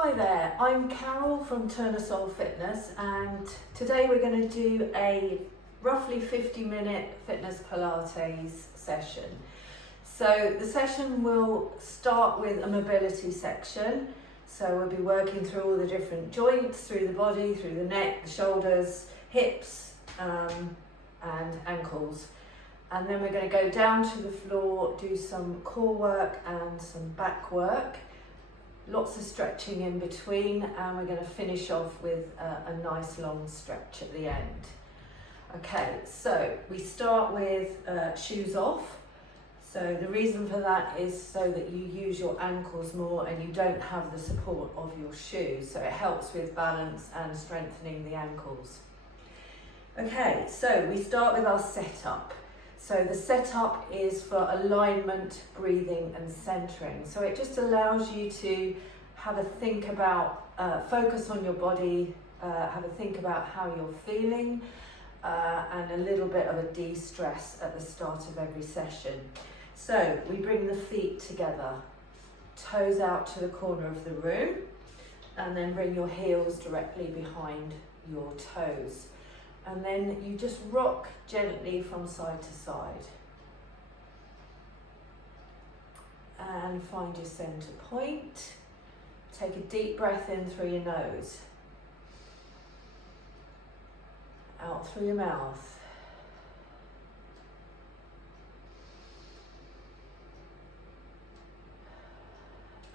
Hi there, I'm Carol from Turner Soul Fitness, and today we're going to do a roughly 50-minute fitness Pilates session. So the session will start with a mobility section. So we'll be working through all the different joints, through the body, through the neck, the shoulders, hips and ankles. And then we're going to go down to the floor, do some core work and some back work. Lots of stretching in between, and we're going to finish off with a nice long stretch at the end. Okay, so we start with shoes off. So the reason for that is so that you use your ankles more and you don't have the support of your shoes. So it helps with balance and strengthening the ankles. Okay, so we start with our setup. So the setup is for alignment, breathing and centering. So it just allows you to have a think about, focus on your body, have a think about how you're feeling, and a little bit of a de-stress at the start of every session. So we bring the feet together, toes out to the corner of the room, and then bring your heels directly behind your toes. And then you just rock gently from side to side. And find your center point. Take a deep breath in through your nose. Out through your mouth.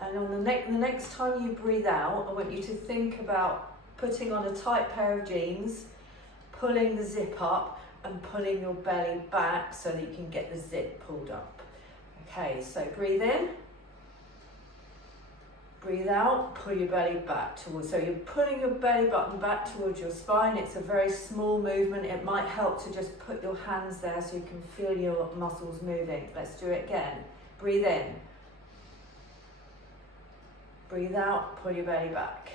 And on the next time you breathe out, I want you to think about putting on a tight pair of jeans, pulling the zip up and pulling your belly back so that you can get the zip pulled up. Okay, so breathe in, breathe out, pull your belly back towards, so you're pulling your belly button back towards your spine. It's a very small movement. It might help to just put your hands there so you can feel your muscles moving. Let's do it again. Breathe in, breathe out, pull your belly back.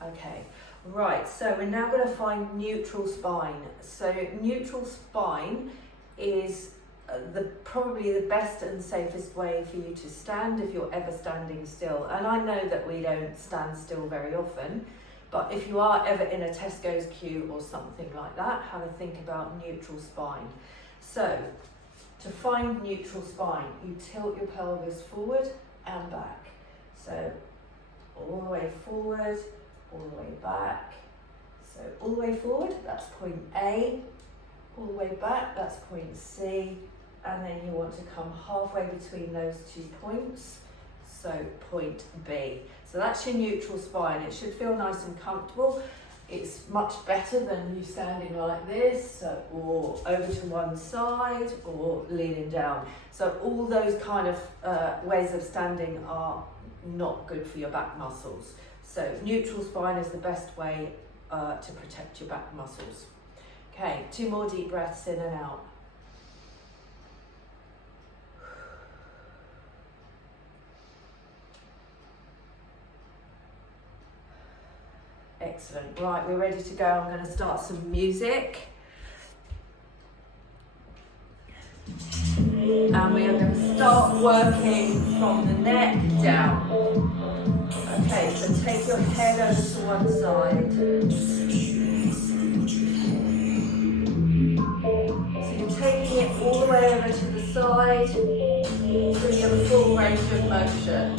Okay. Right, so we're now going to find neutral spine. So neutral spine is probably the best and safest way for you to stand if you're ever standing still. And I know that we don't stand still very often, but if you are ever in a Tesco's queue or something like that, have a think about neutral spine. So to find neutral spine, you tilt your pelvis forward and back. So all the way forward, all the way back. So all the way forward, that's point A. All the way back, that's point C. And then you want to come halfway between those 2 points. So point B. So that's your neutral spine. It should feel nice and comfortable. It's much better than you standing like this, or over to one side, or leaning down. So all those kind of ways of standing are not good for your back muscles. So neutral spine is the best way to protect your back muscles. Okay, 2 more deep breaths in and out. Excellent. Right, we're ready to go. I'm going to start some music. And we are going to start working from the neck down. Okay, so take your head over to one side. So you're taking it all the way over to the side through your full range of motion.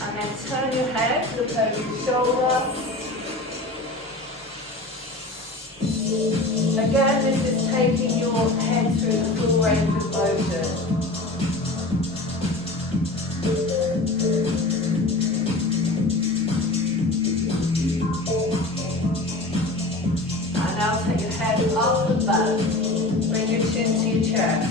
And then turn your head, look over your shoulder. Again, this is taking your head through the full range of motion. And now take your head up and back. Bring your chin to your chest.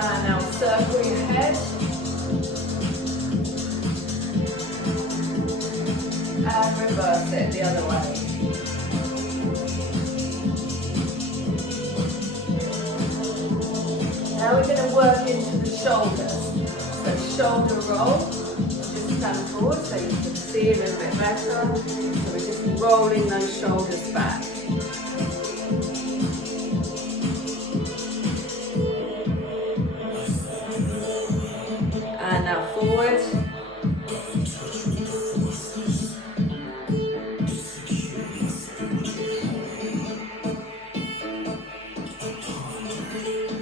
And now circle your head and reverse it the other way. to work into the shoulders. So shoulder roll, just stand forward so you can see a little bit better. So we're just rolling those shoulders back. And now forward.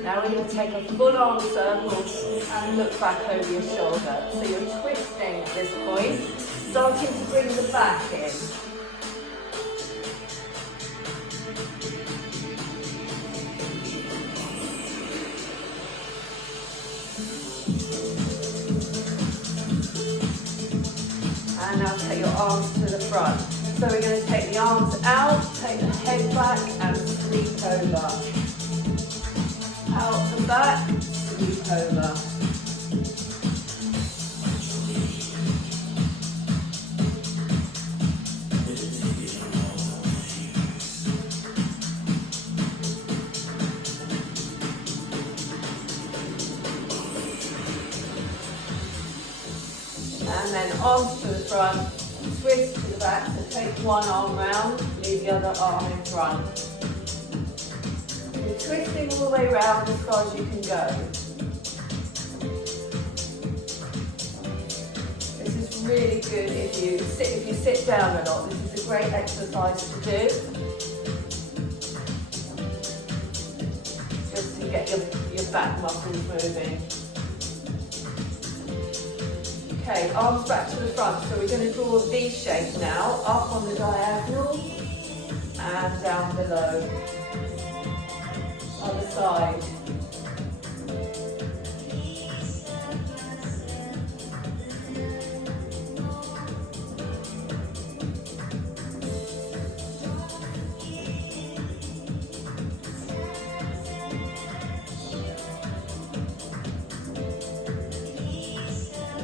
Now we're going to take a full arm circle and look back over your shoulder. So you're twisting at this point, starting to bring the back in. And now take your arms to the front. So we're going to take the arms out, take the head back and sweep over. Out the back, sweep over. And then arms to the front, twist to the back, so take one arm round, leave the other arm in front. You're twisting all the way around as far as you can go. This is really good if you sit down a lot. This is a great exercise to do. Just to get your back muscles moving. Okay, arms back to the front. So we're going to draw a V shape now, up on the diagonal and down below. Other side.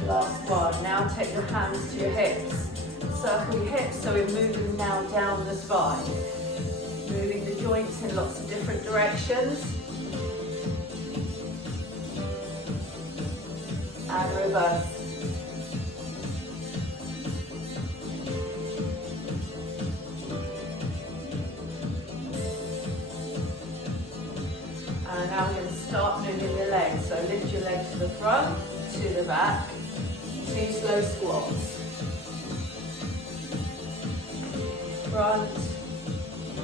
Last one. Now take your hands to your hips. Circle your hips so we're moving now down the spine. Moving the joints in lots of different directions. And reverse. And now we're going to start moving the legs. So lift your legs to the front, to the back. 2 slow squats. Front,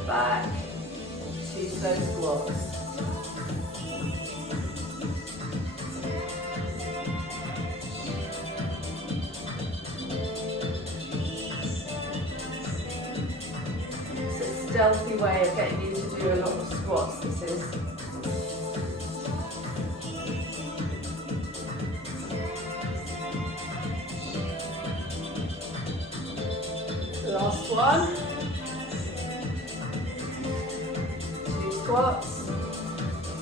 back, 2 slow squats. It's a stealthy way of getting you to do a lot of squats, this is. Last one. 2 squats.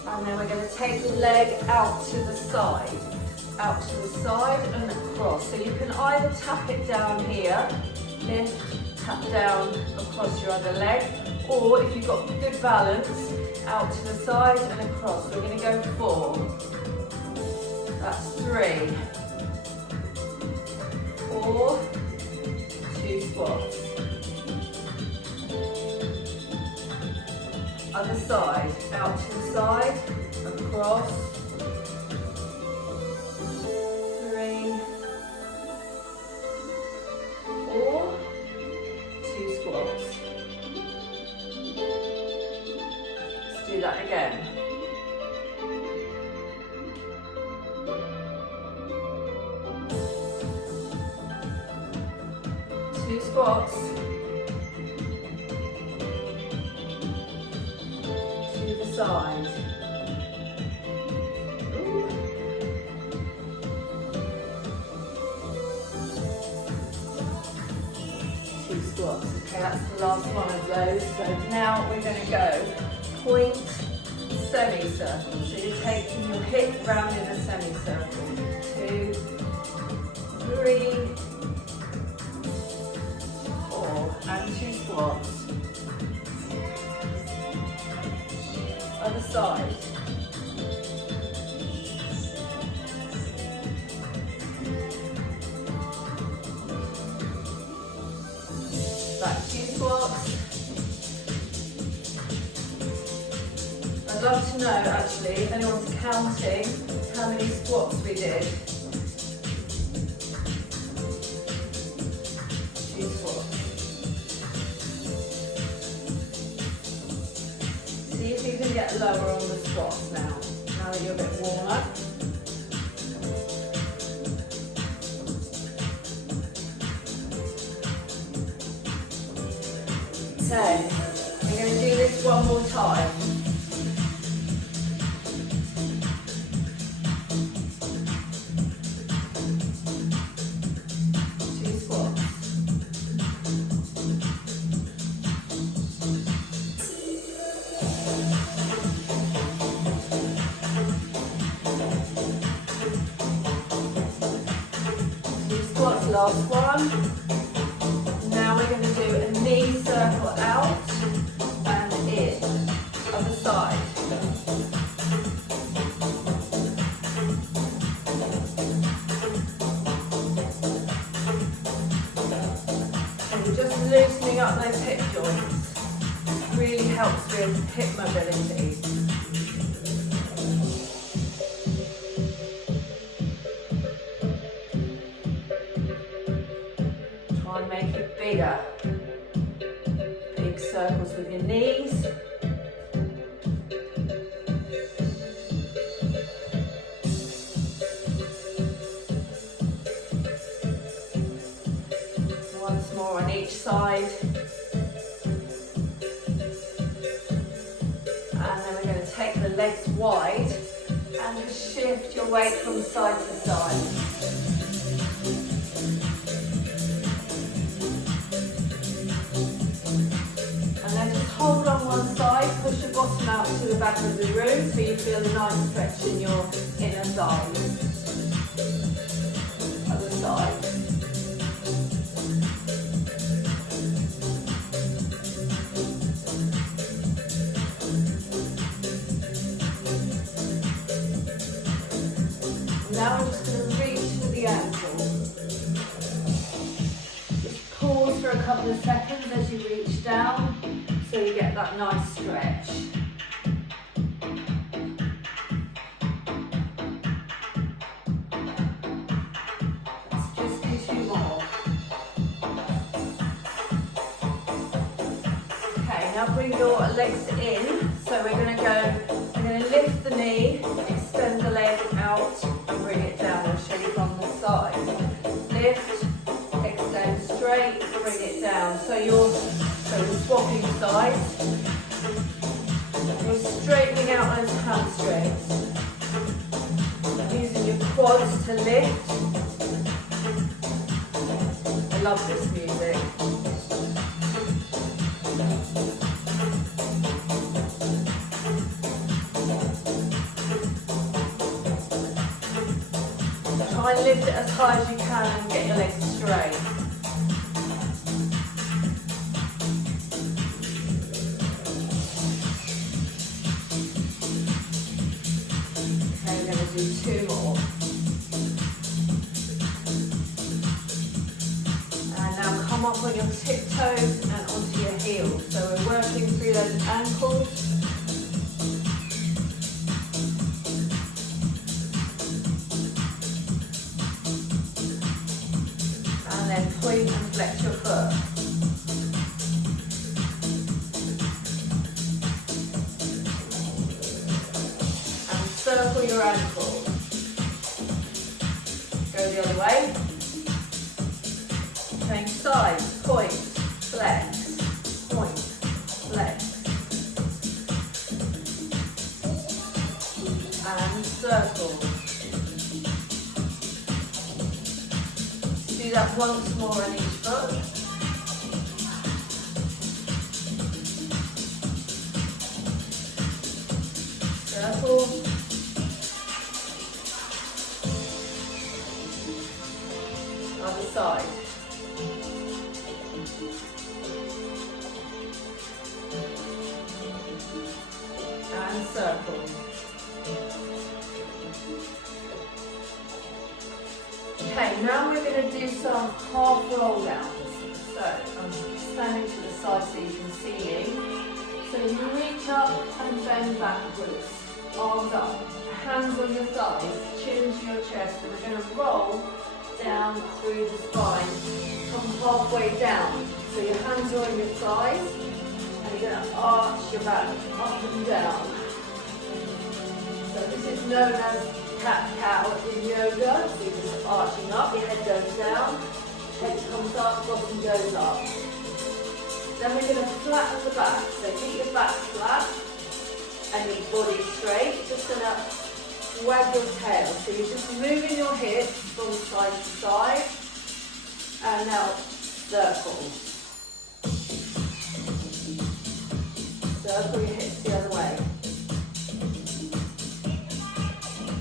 And then we're going to take the leg out to the side. Out to the side and across. So you can either tap it down here, lift, tap down across your other leg, or if you've got good balance, out to the side and across. We're going to go 4. That's 3. 4. 2 squats. Other side, out to the side, across. 3, 4, 2 squats. Let's do that again. 2 squats. To the side. Ooh. 2 squats. Okay, that's the last one of those. So now we're going to go point semicircle. So you're taking your hip round in a semicircle. 2, 3, 4, and 2 squats. Other side. love to know actually if anyone's counting how many squats we did. 2 squats. See if you can get lower on the squats now that you're a bit warmer. Okay, we're going to do this one more time. 2 squats. Last one. Now we're going to do a knee circle out and in, other side. And we're just loosening up those hip joints. It really helps with hip mobility. Make it bigger. Big circles with your knees. Once more on each side. And then we're going to take the legs wide and just shift your weight from side to side. Hold on one side, push your bottom out to the back of the room so you feel a nice stretch in your inner thighs. Other side. Now I'm just going to reach for the ankle. Just pause for a couple of seconds as you reach down. So you get that nice stretch. Let's just do 2 more. Okay, now bring your legs in. So we're going to lift the knee, extend the leg out and bring it down. I'll show you from the side. Lift, extend straight, bring it down. So we're swapping sides. We're straightening out those hamstrings. Using your quads to lift. I love this music. Try and lift it as high as you can and get your legs straight. Do 2 more. And now come up on your tiptoes and onto your heels. So we're working through those ankles. And then point and flex your foot. Circle your ankle. Go the other way. Change sides. Point, flex, point, flex. And circle. Do that once more on each foot. Circle. Other side. And circle. Okay, now we're going to do some half roll downs. So I'm standing to the side so you can see me. So you reach up and bend backwards, arms up, hands on your thighs, chin to your chest, and we're going to roll down through the spine, come halfway down. So your hands are on your thighs, and you're going to arch your back up and down. So this is known as cat-cow in yoga. So you're just arching up, your head goes down, head comes up, bottom goes up. Then we're going to flatten the back. So keep your back flat and your body straight. Just going to wag your tail. So you're just moving your hips from side to side. And now circle. Circle your hips the other way.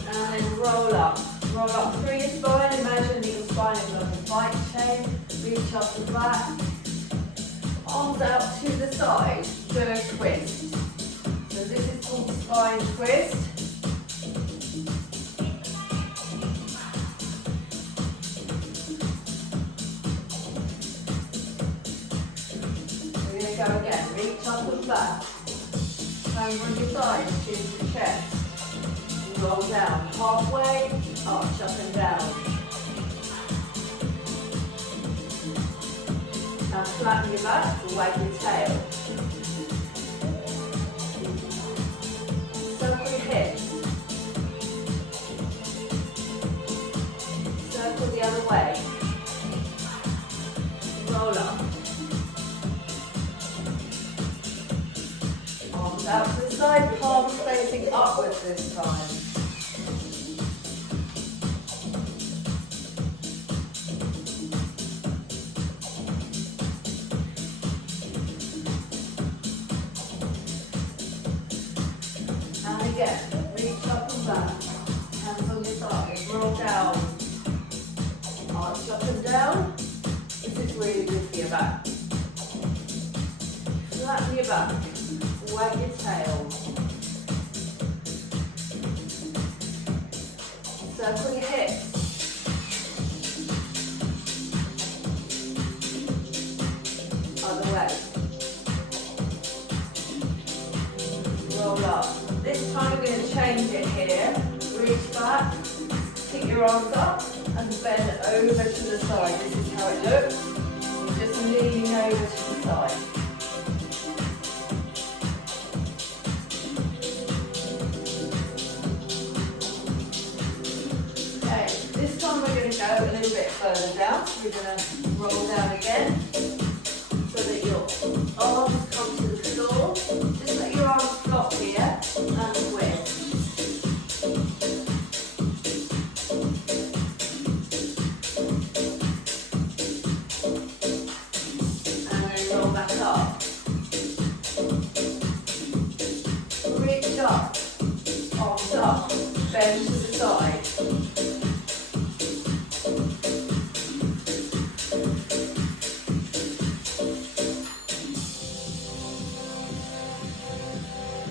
And then roll up. Roll up through your spine. Imagine that your spine is like a bike chain. Reach up the back. Arms out to the side. Do a twist. So this is called spine twist. We're going to go again. Reach up and back. Hands on your side, chin to chest. Roll down halfway, arch up and down. Now flatten your back, wag your tail. Circle your hips. Circle the other way. Roll up. Arms out to the side, palms facing upwards this time. Again, reach up and back, hands on your thighs, roll down, arch up and down. This is really good for your back. Flatten your back, wag your tail. Circle your hips. Other way. Roll up. This time we're going to change it here. Reach back, keep your arms up and bend over to the side. This is how it looks. You're just leaning over to the side. Okay, this time we're going to go a little bit further down. We're going to roll down again so that your arms come to the floor. Just let your arms flop here and twist. And then roll back up. Reach up, arms up, bend to the side.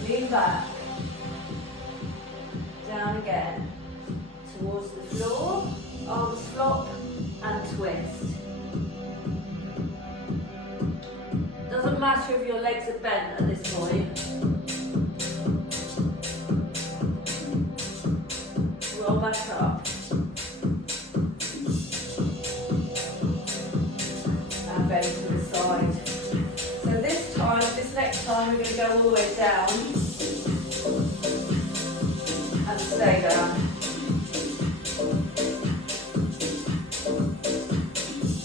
Lean back, down again, towards the floor, arms flop and twist. Doesn't matter if your legs are bent at this point. Roll back up. And bend to the side. So this next time we're going to go all the way down and stay down.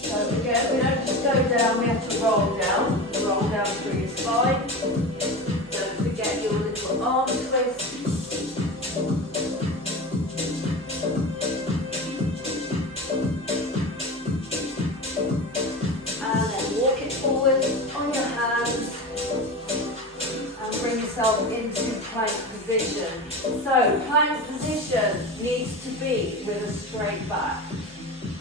So again, we don't just go down, we have to roll down. Roll down through your spine. Don't forget your little arm twist. And then walk it forward on your hands. Bring yourself into plank position. So plank position needs to be with a straight back.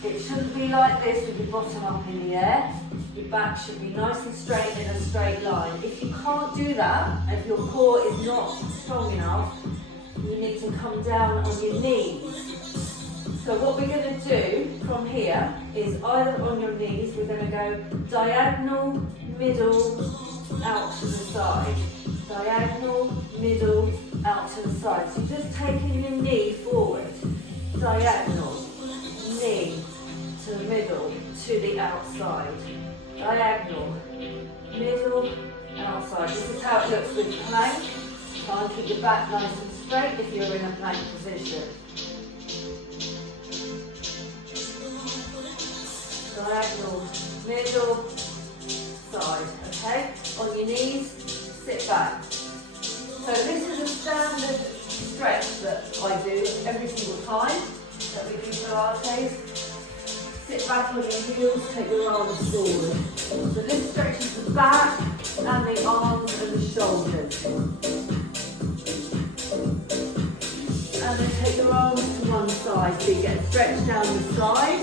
It shouldn't be like this with your bottom up in the air. Your back should be nice and straight in a straight line. If you can't do that, if your core is not strong enough, you need to come down on your knees. So what we're going to do from here is either on your knees, we're going to go diagonal, middle, out to the side. Diagonal, middle, out to the side. So just taking your knee forward. Diagonal, knee to the middle, to the outside. Diagonal, middle, outside. This is how it looks with plank. Try and keep your back nice and straight if you're in a plank position. Diagonal, middle, side, okay? On your knees, sit back. So this is a standard stretch that I do every single time that we do Pilates. Sit back on your heels, take your arms forward. So this stretches the back and the arms and the shoulders. And then take your arms to one side so you get a stretch down the side.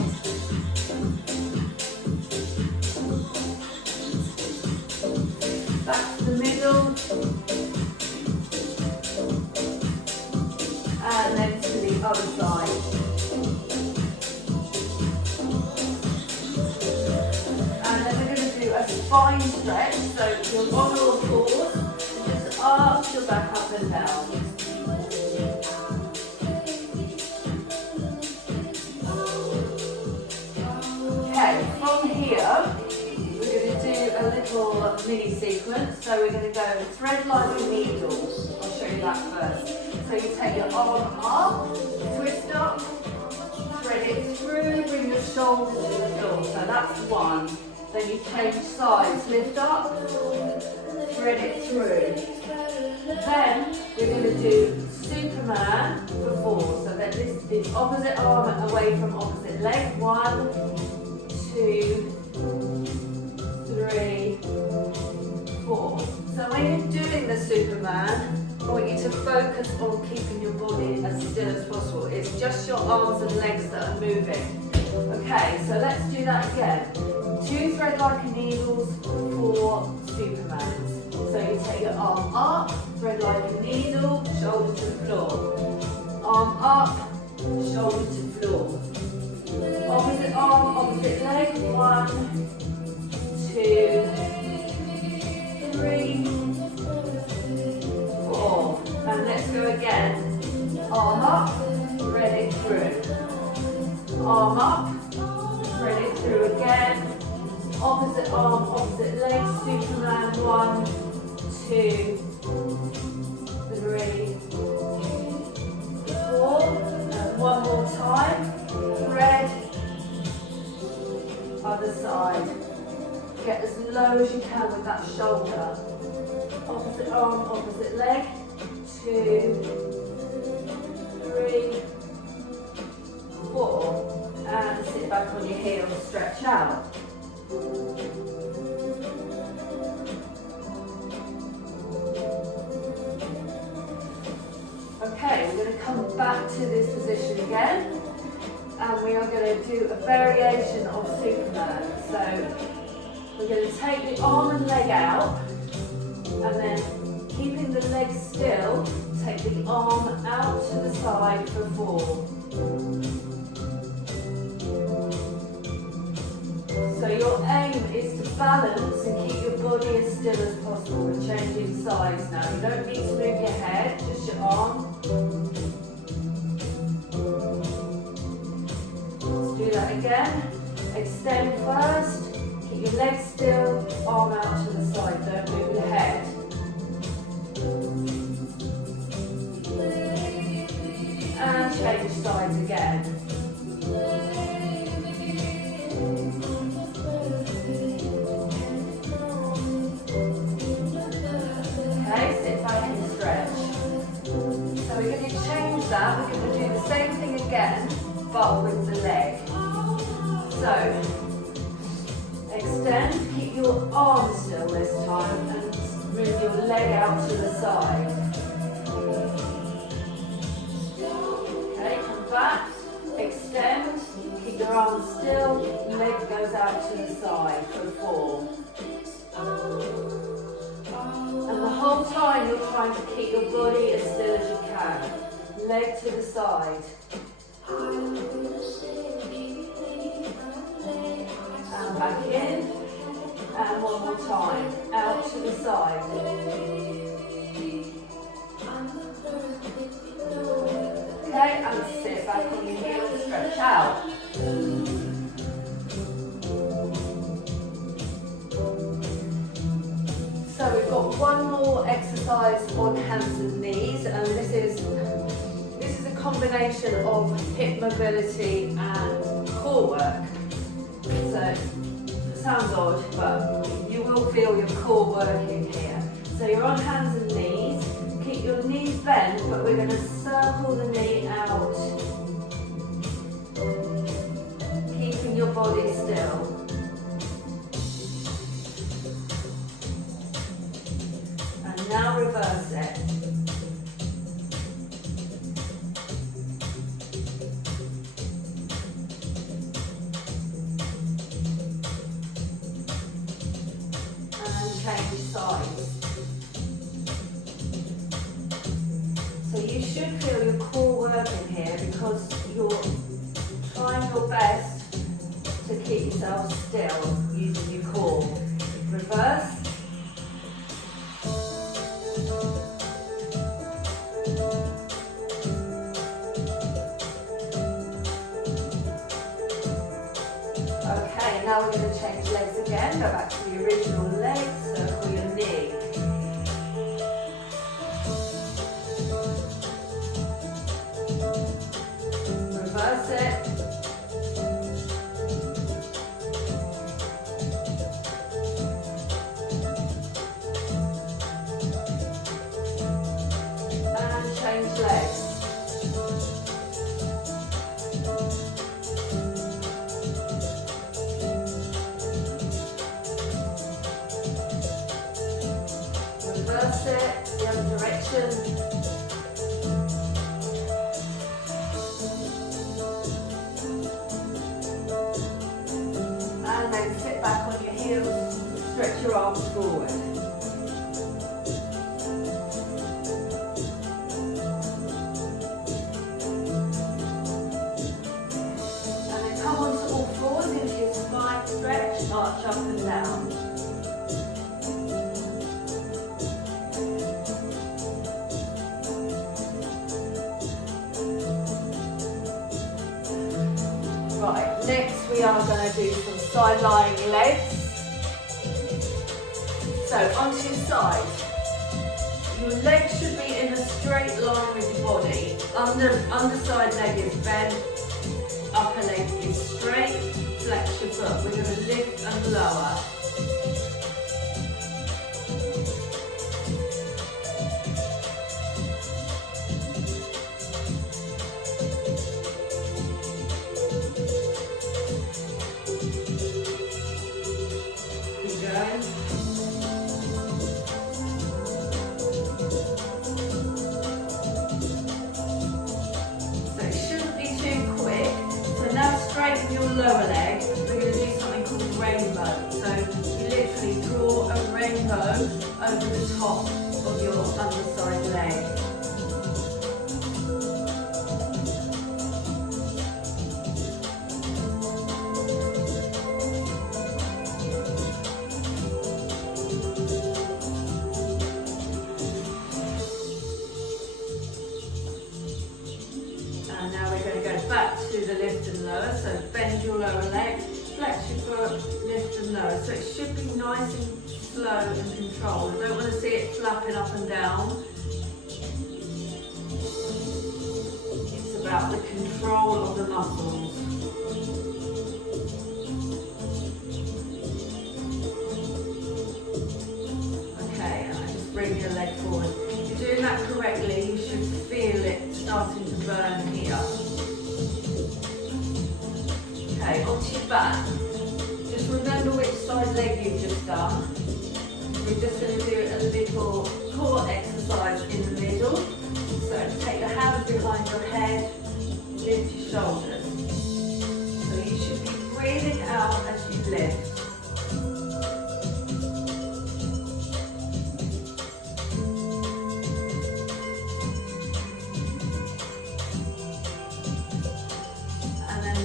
Back to the middle. And then to the other side. And then we're going to do a spine stretch. So you're on all fours and just arch your back up and down. Okay, from here we're going to do a little mini sequence. So we're going to go thread like a needle. I'll show you that first. So you take your arm up, twist up, thread it through, bring your shoulders to the floor. So that's one. Then you change sides, lift up, thread it through. Then we're going to do Superman for 4. So that this is opposite arm away from opposite leg. 1, 2, 3, 4. So when you're doing the Superman, I want you to focus on keeping your body as still as possible. It's just your arms and legs that are moving. Okay, so let's do that again. 2 thread like needles, 4 Supermans. So you take your arm up, thread like a needle, shoulder to the floor. Arm up, shoulder to floor. Opposite arm, opposite leg. 1, 2, 3, 4. And let's go again. Arm up, thread it through. Arm up, thread it through again. Opposite arm, opposite leg. Superman. 1, 2, 3, 4. And one more time. Thread. Other side. Get as low as you can with that shoulder. Opposite arm, opposite leg. 2, 3, 4. And sit back on your heels, stretch out. Okay, we're going to come back to this position again. And we are going to do a variation of Superman. So we're going to take the arm and leg out, and then keeping the leg still, take the arm out to the side for 4. So your aim is to balance and keep your body as still as possible. We're changing sides now. You don't need to move your head, just your arm. Let's do that again. Extend first. Keep your legs still, arm out to the side. Don't move your head. And change sides again. Okay, sit back and stretch. So we're going to change that. We're going to do the same thing again, but with the leg. So, extend, keep your arm still this time, and move your leg out to the side. Okay, come back, extend, keep your arm still, leg goes out to the side for 4. And the whole time you're trying to keep your body as still as you can. Leg to the side. And back in. And one more time. Out to to the side. Okay, and sit back on your heels, stretch out. So we've got one more exercise on hands and knees, and this is a combination of hip mobility and core work. So it sounds odd, but you will feel your core working here. So you're on hands and knees. Keep your knees bent, but we're going to circle the knee out, keeping your body still. And now reverse it. And change sides. So you should feel your core working here because you're trying your best to keep yourself still using your core. Reverse. Okay, now we're going to change legs again. Go back to the original leg, circle your knee. Reverse it. And change legs. Reverse it, the other direction. And then sit back on your heels, stretch your arms forward. And then come onto all fours into your spine stretch, arch up and down. Right, next we are going to do some side lying legs. So onto your side. Your legs should be in a straight line with your body. Underside leg is bent, upper leg is straight, flex your foot. We're going to lift and lower. Straighten your lower leg. We're going to do something called rainbow. So you literally draw a rainbow over the top of your underside leg. And now we're going to go back to the lift and lower. So bend your lower leg, flex your foot, lift and lower. So it should be nice and slow and controlled. I don't want to see it flapping up and down. It's about the control of the muscles. Okay, and I just bring your leg forward. If you're doing that correctly, you should feel it starting to burn here. Okay, onto your back. Just remember which side leg you've just done. We're just going to do a little core exercise in the middle. So take the hands behind your head, lift your shoulders. So you should be breathing out as you lift.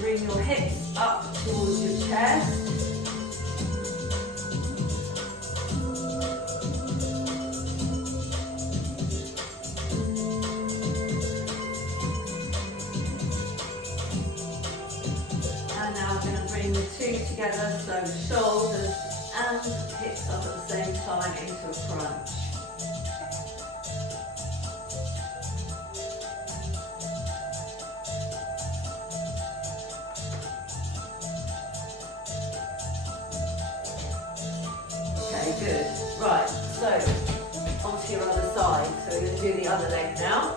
Bring your hips up towards your chest. together, so shoulders and hips up at the same time into a crunch. Okay, good. Right, so onto your other side. So we're going to do the other leg now.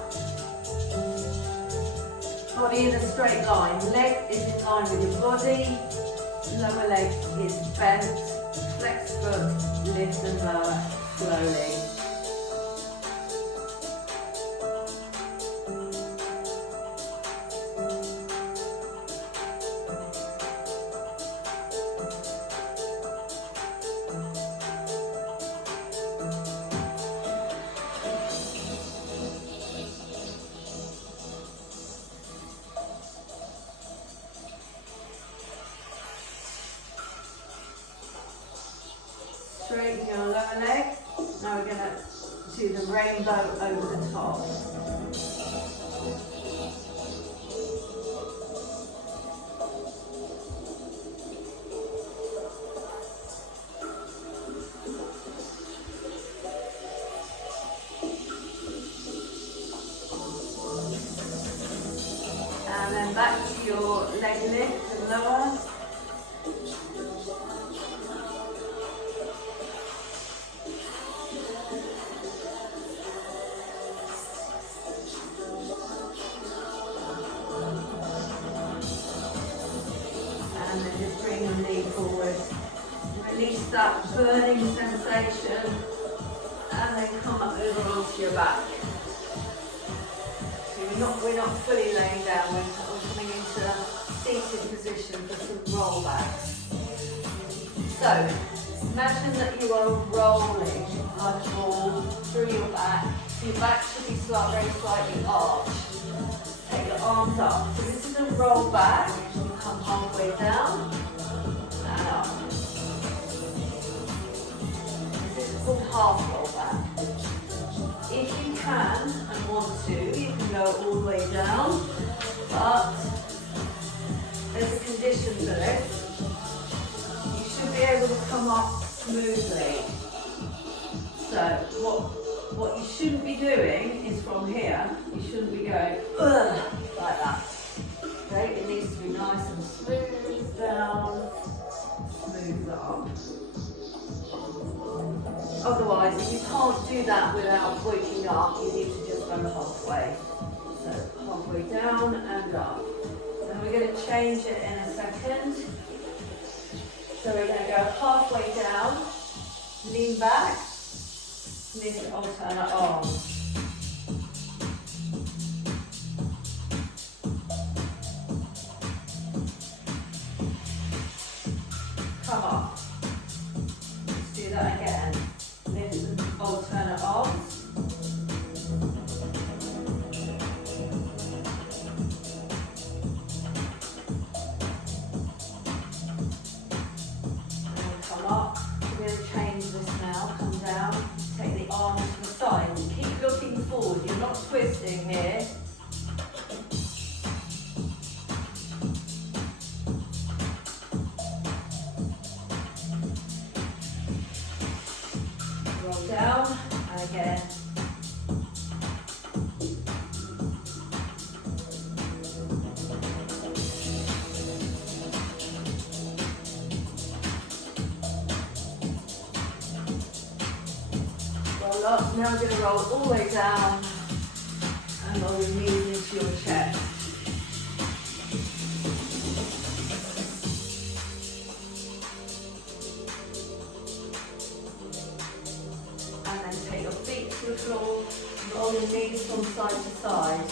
Body in a straight line. Leg is in line with your body. Lower leg is bent. Flex foot, lift and lower slowly. Straighten your lower leg. Now we're going to do the rainbow over the top. And then back to your leg lift and lower. Forward. Release that burning sensation and then come up over onto your back. So we're not fully laying down, we're coming into a seated position for some rollbacks. So imagine that you are rolling like a ball through your back. So your back should be very slightly arched. Take your arms up. So this is a roll back. You come halfway down. Up. This is called half roll back. If you can and want to, you can go all the way down, but there's a condition for this. You should be able to come up smoothly. So what you shouldn't be doing is from here, you shouldn't be going like that. Okay, it needs to be nice and smooth down. Move up. Otherwise, if you can't do that without waking up, you need to just go halfway. So halfway down and up. Then we're going to change it in a second. So we're going to go halfway down, lean back, lift alternate arms. Come up. Let's do that again. Lift and alternate arms. And come up. We're going to change this now. Come down. Take the arms to the side. Keep looking forward. You're not twisting here. Down and again. Roll up. Now we're going to roll all the way down and roll your knees into your chest. To the floor, roll your knees from side to side.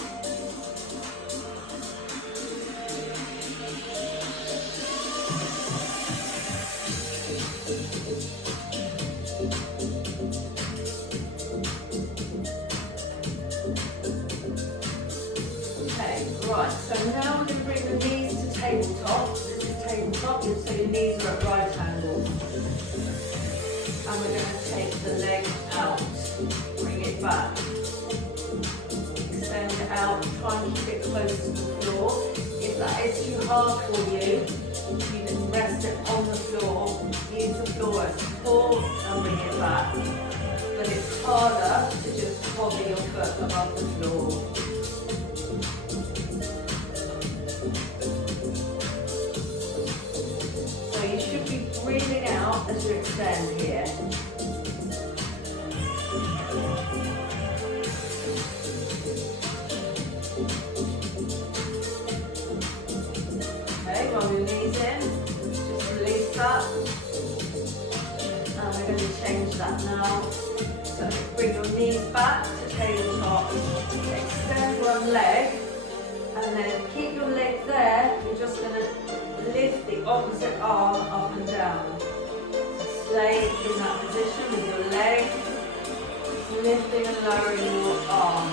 Okay, right, so now we're going to bring the knees to tabletop. This is tabletop, so your knees are at right angles. And we're going to take the leg out. Bring it back. Extend it out. Try and keep it close to the floor. If that is too hard for you, you can rest it on the support and bring it back. But it's harder to just hover your foot above the floor. So you should be breathing out as you extend here. Okay, roll your knees in, just release that. And we're going to change that now. So bring your knees back to tabletop, extend one leg, and then keep your leg there. You're just going to lift the opposite arm up and down. So stay in that position with your leg, lifting and lowering your arm.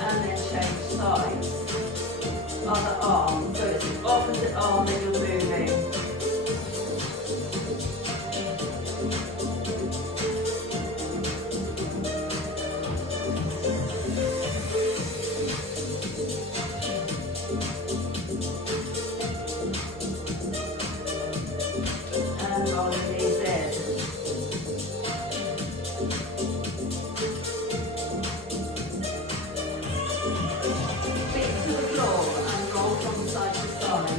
And then change sides. Other arm, so it's the opposite arm that you're moving. And roll the knees in. Feet to the floor and roll from side to side.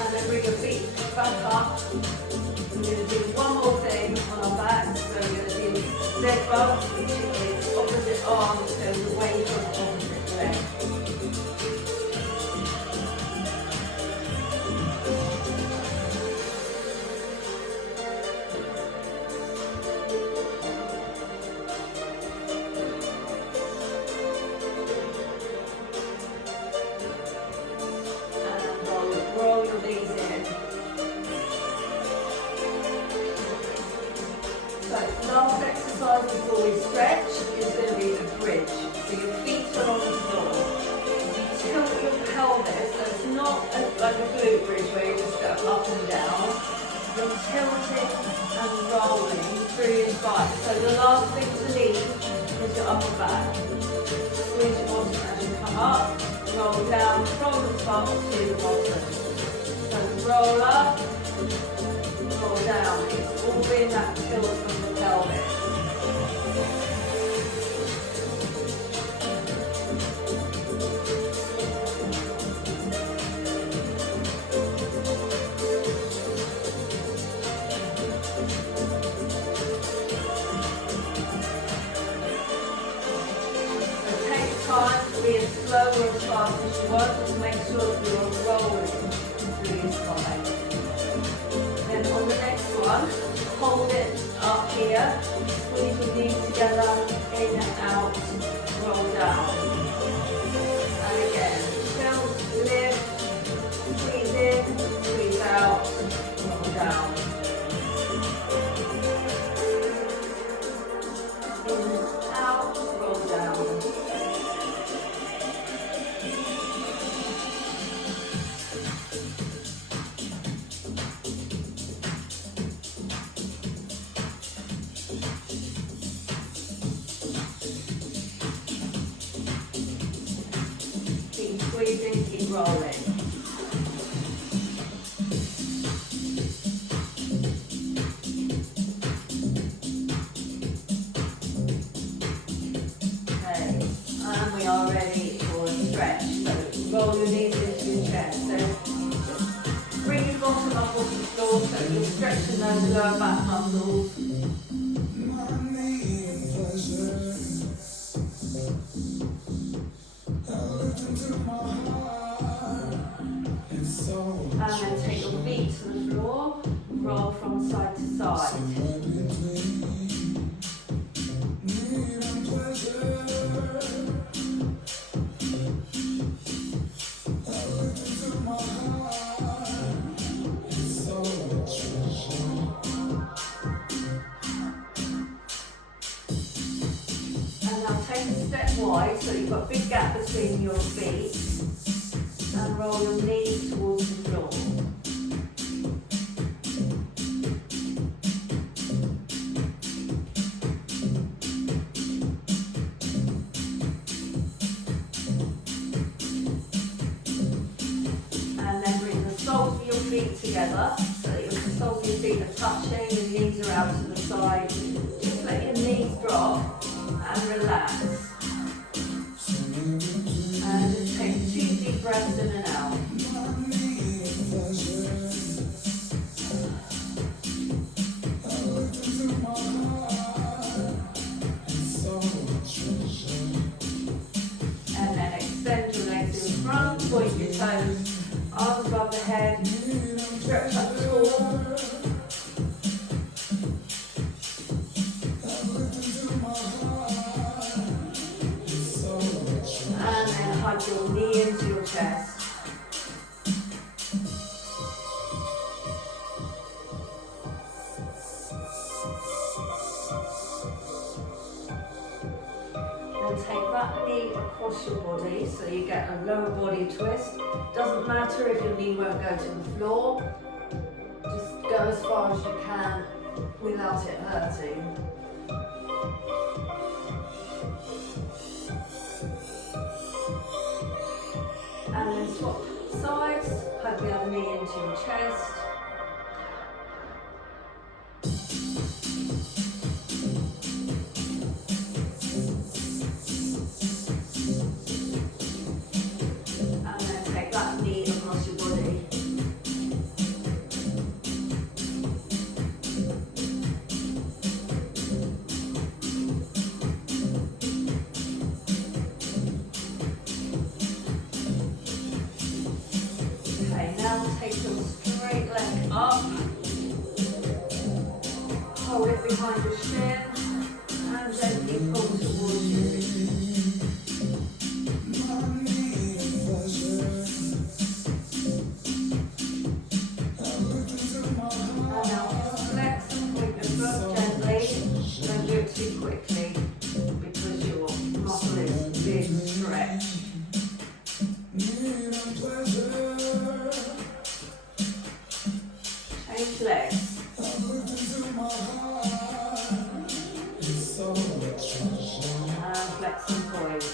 And then bring your feet back up. We're going to do one more thing on our back. So we're going to do leg bumps, which is opposite arm that goes away from opposite leg. And roll your knees in. So last exercise before we stretch is going to be a bridge. So your feet are on the floor. You tilt your pelvis, so it's not like a glute bridge where you just go up and down. You're tilting and rolling through your spine. So the last thing to leave is your upper back. Squeeze your bottom as you come up, roll down from the top to the bottom. So roll up, roll down. It's all in that tilt from the pelvis. So take time to be as slow or as fast as you want, just make sure that you're rolling through your spine. Then on the next one, hold it up here, squeeze your knees together, in and out, roll down. And again, tilt, lift, squeeze in, squeeze out, roll down. In and out, roll down. Keep squeezing, keep rolling. Okay, and we are ready for a stretch. So roll your knees into your chest. So just bring your bottom up off the floor so you're stretching those lower back muscles. And then take your feet to the floor, roll from side to side. And now take a step wide so you've got a big gap between your feet. And and roll your knees towards the floor. And then bring the soles of your feet together so that the soles of your feet are touching, your knees are out to the side. Just let your knees drop and relax. And just take 2 deep breaths in and out. And then extend your legs in front, point your toes, arms above the head, stretch up tall. And then hug your knee into your chest. And take that knee across your body so you get a lower body twist. Doesn't matter if your knee won't go to the floor. Just go as far as you can without it hurting. And then swap sides, hug the other knee into your chest. And then take that knee across your body. Okay, now take your straight leg up, hold it behind your shin, and gently pull towards you. And now flex and point your foot gently, don't do it too quickly because your muscle is being stretched. Change legs. And flex and point.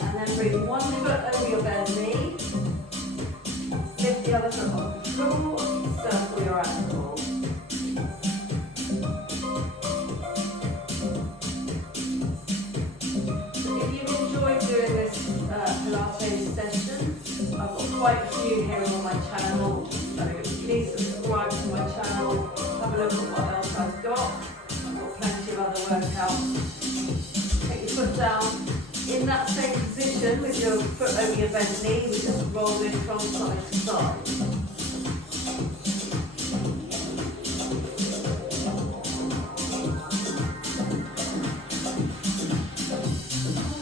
And then bring one foot over your bent knee. Lift the other foot off the floor. Circle your ankle. If you've enjoyed doing this Pilates session, I've got quite a few here on my channel, so please subscribe to my channel, have a look at what else I've got. I've got plenty of other workouts. Take your foot down in that same position with your foot over your bent knee, we just roll it from side to side.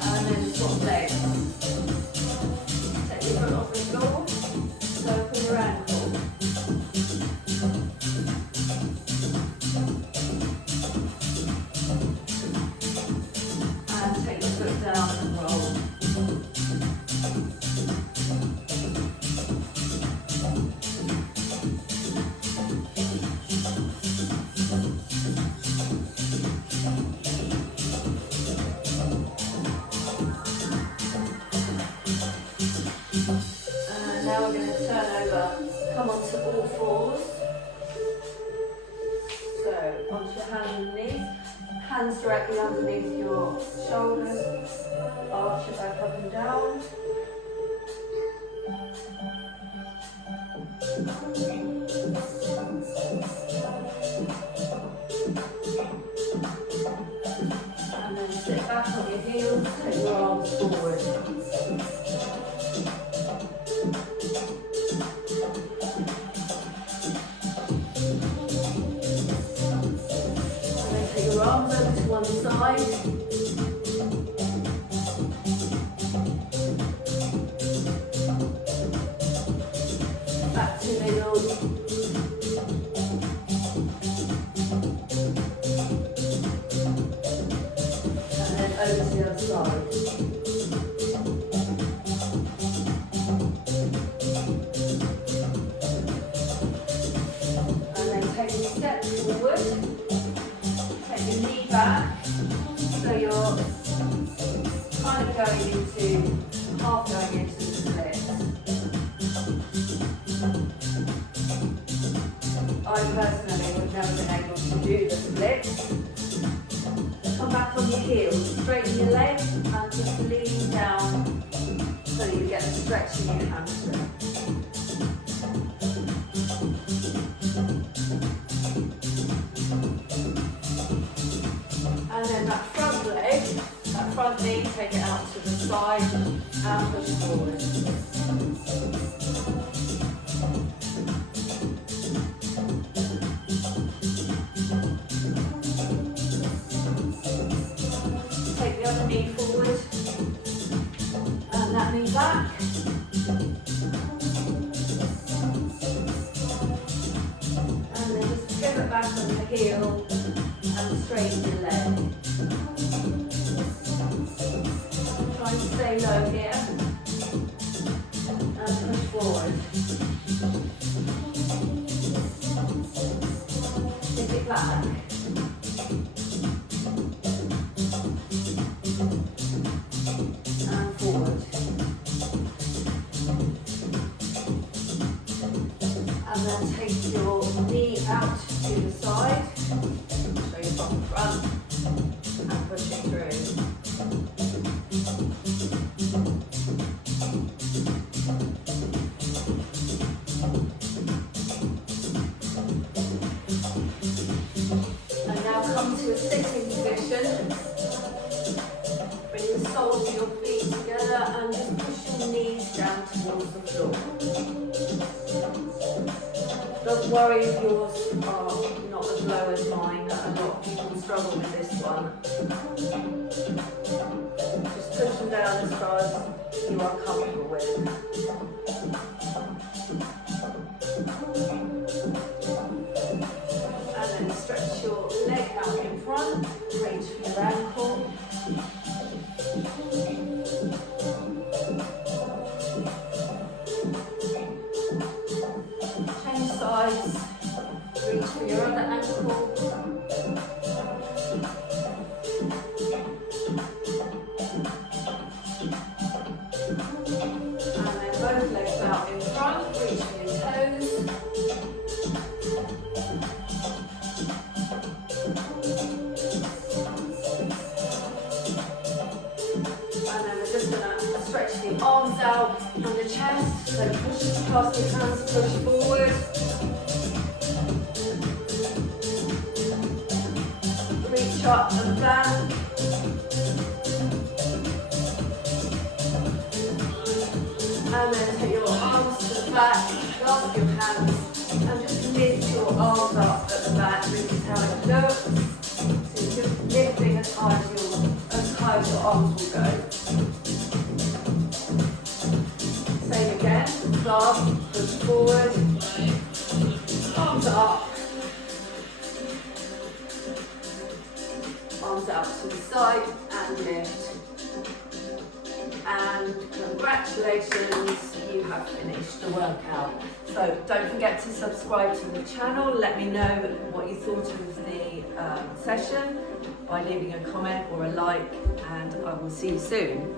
And then swap legs. Take your foot off the floor, circle your ankle. And take your foot down and roll. And now we're going to turn over, come onto all fours. So onto your hands and knees, hands directly underneath your shoulders, arch your back up and down. And then sit back on your heels, take your arms forward. Your arms over to one side. Back to middle. as the other side. And then take a step forward. Take your knee back. So you're kind of half going into the split. I personally have never been able to do the split. Come back on your heels, straighten your leg and just lean down so you get a stretch in your hamstring. And then that front leg, that front knee, take it out to the side and push forward. Take the other knee forward and that knee back. And then just pivot back on the heel and straighten your leg. Try and stay low here and push forward. Stick it back. And forward. And then take your knee out to the side. So you're from the front and push it through. And now come to a sitting position. Bring the soles of your feet together and just push your knees down towards the floor. Don't worry if yours are not as low as mine. A lot of people struggle with this one. Just push them down as far as you are comfortable with. And then stretch your leg out in front, reach for your ankle. Change sides, reach for your other ankle. And then both legs out in front, reach for your toes. And then we're just going to stretch the arms out from the chest. So push past your hands, push forward. Reach up and back. And then take your arms to the back, clasp your hands, and just lift your arms up at the back. This is how it looks. So you're just lifting as high as your arms will go. Same again, clasp, push forward, arms up, arms out to the side and lift. And congratulations, you have finished the workout. So don't forget to subscribe to the channel. Let me know what you thought of the session by leaving a comment or a like, and I will see you soon.